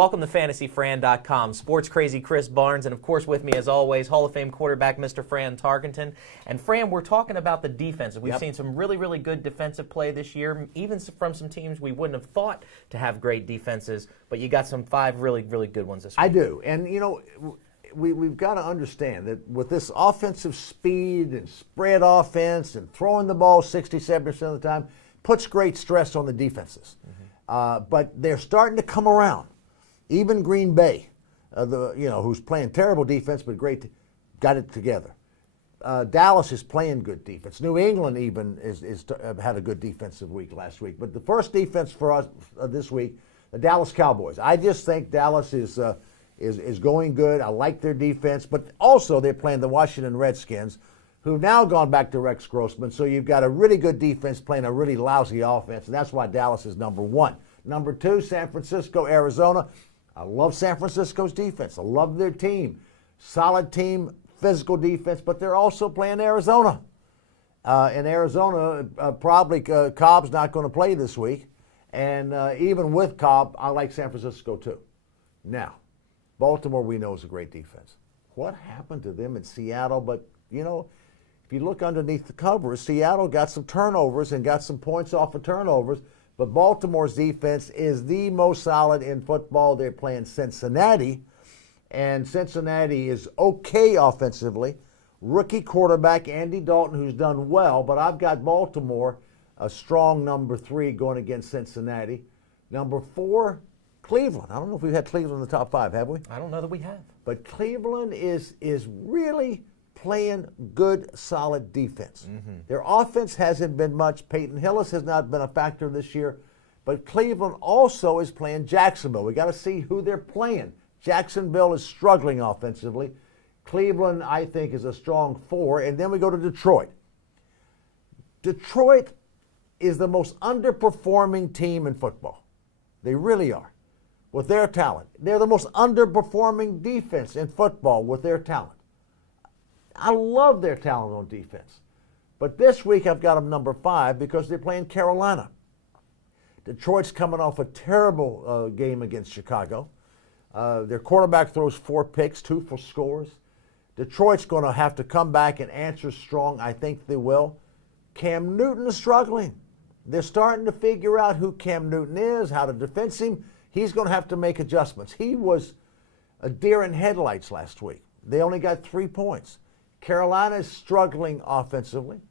Welcome to FantasyFran.com. Sports crazy Chris Barnes, and of course with me as always, Hall of Fame quarterback Mr. Fran Tarkenton. And Fran, we're talking about the defense. We've seen some really, really good defensive play this year, even from some teams we wouldn't have thought to have great defenses, but you got some 5 really, really good ones this week. I do. And, you know, we've got to understand that with this offensive speed and spread offense and throwing the ball 67% of the time puts great stress on the defenses. But they're starting to come around. Even Green Bay, who's playing terrible defense but great, got it together. Dallas is playing good defense. New England even had a good defensive week last week. But the first defense for us this week, the Dallas Cowboys. I just think Dallas is going good. I like their defense, but also they're playing the Washington Redskins, who've now gone back to Rex Grossman. So you've got a really good defense playing a really lousy offense, and that's why Dallas is number 1. Number 2, San Francisco, Arizona. I love San Francisco's defense. I love their team. Solid team, physical defense, but they're also playing Arizona. In Arizona, probably Cobb's not going to play this week. And even with Cobb, I like San Francisco too. Now, Baltimore we know is a great defense. What happened to them in Seattle? But, you know, if you look underneath the covers, Seattle got some turnovers and got some points off of turnovers. But Baltimore's defense is the most solid in football. They're playing Cincinnati, and Cincinnati is okay offensively. Rookie quarterback Andy Dalton, who's done well, but I've got Baltimore, a strong number 3 going against Cincinnati. Number 4, Cleveland. I don't know if we've had Cleveland in the top 5, have we? I don't know that we have. But Cleveland is really playing good, solid defense. Their offense hasn't been much. Peyton Hillis has not been a factor this year. But Cleveland also is playing Jacksonville. We got to see who they're playing. Jacksonville is struggling offensively. Cleveland, I think, is a strong 4. And then we go to Detroit. Detroit is the most underperforming team in football. They really are, with their talent. They're the most underperforming defense in football with their talent. I love their talent on defense. But this week I've got them number 5 because they're playing Carolina. Detroit's coming off a terrible game against Chicago. Their quarterback throws 4 picks, 2 for scores. Detroit's going to have to come back and answer strong. I think they will. Cam Newton is struggling. They're starting to figure out who Cam Newton is, how to defend him. He's going to have to make adjustments. He was a deer in headlights last week. They only got 3 points. Carolina is struggling offensively,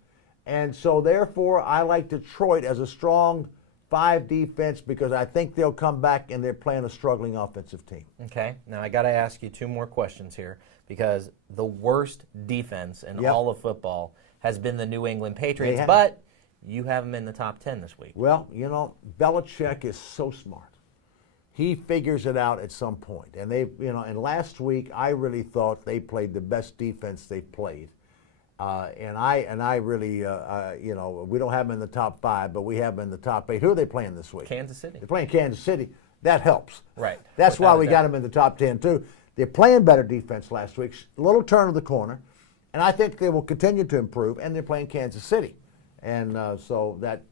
and so therefore I like Detroit as a strong 5 defense because I think they'll come back and they're playing a struggling offensive team. Okay, now I got to ask you 2 more questions here because the worst defense in all of football has been the New England Patriots, but you have them in the top 10 this week. Well, you know, Belichick is so smart. He figures it out at some point. And and last week I really thought they played the best defense they've played. And I really, we don't have them in the top 5, but we have them in the top 8. Who are they playing this week? Kansas City. They're playing Kansas City. That helps. Right. That's why we got them in the top 10 too. They're playing better defense last week. A little turn of the corner. And I think they will continue to improve. And they're playing Kansas City. And so that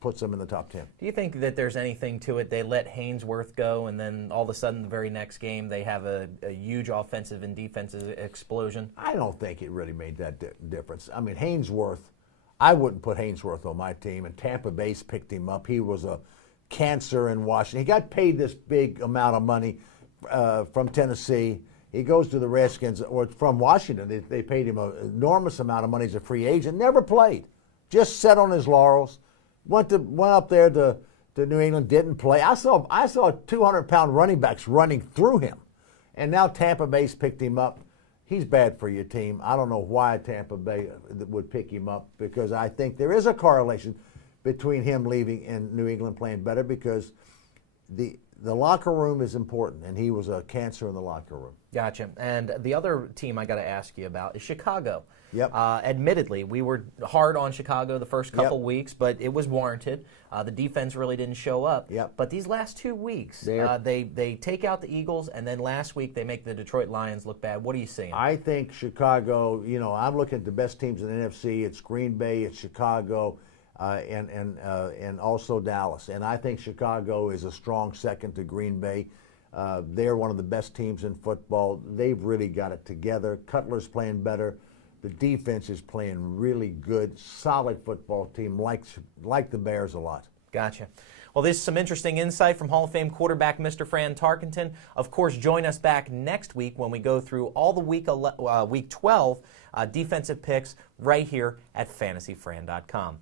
puts them in the top 10. Do you think that there's anything to it? They let Haynesworth go, and then all of a sudden, the very next game, they have a huge offensive and defensive explosion? I don't think it really made that difference. I mean, Haynesworth, I wouldn't put Haynesworth on my team, and Tampa Bay's picked him up. He was a cancer in Washington. He got paid this big amount of money from Tennessee. He goes to the Redskins, or from Washington. They paid him an enormous amount of money as a free agent. Never played. Just sat on his laurels. Went up there to New England, didn't play. I saw 200-pound running backs running through him. And now Tampa Bay's picked him up. He's bad for your team. I don't know why Tampa Bay would pick him up because I think there is a correlation between him leaving and New England playing better because the locker room is important, and he was a cancer in the locker room. Gotcha. And the other team I got to ask you about is Chicago. Yep. Admittedly, we were hard on Chicago the first couple weeks, but it was warranted. The defense really didn't show up. Yep. But these last 2 weeks, they take out the Eagles, and then last week they make the Detroit Lions look bad. What are you seeing? I think Chicago, I'm looking at the best teams in the NFC. It's Green Bay, it's Chicago, and also Dallas. And I think Chicago is a strong second to Green Bay. They're one of the best teams in football. They've really got it together. Cutler's playing better. The defense is playing really good, solid football team, like the Bears a lot. Gotcha. Well, this is some interesting insight from Hall of Fame quarterback Mr. Fran Tarkenton. Of course, join us back next week when we go through all the week 12 defensive picks right here at fantasyfran.com.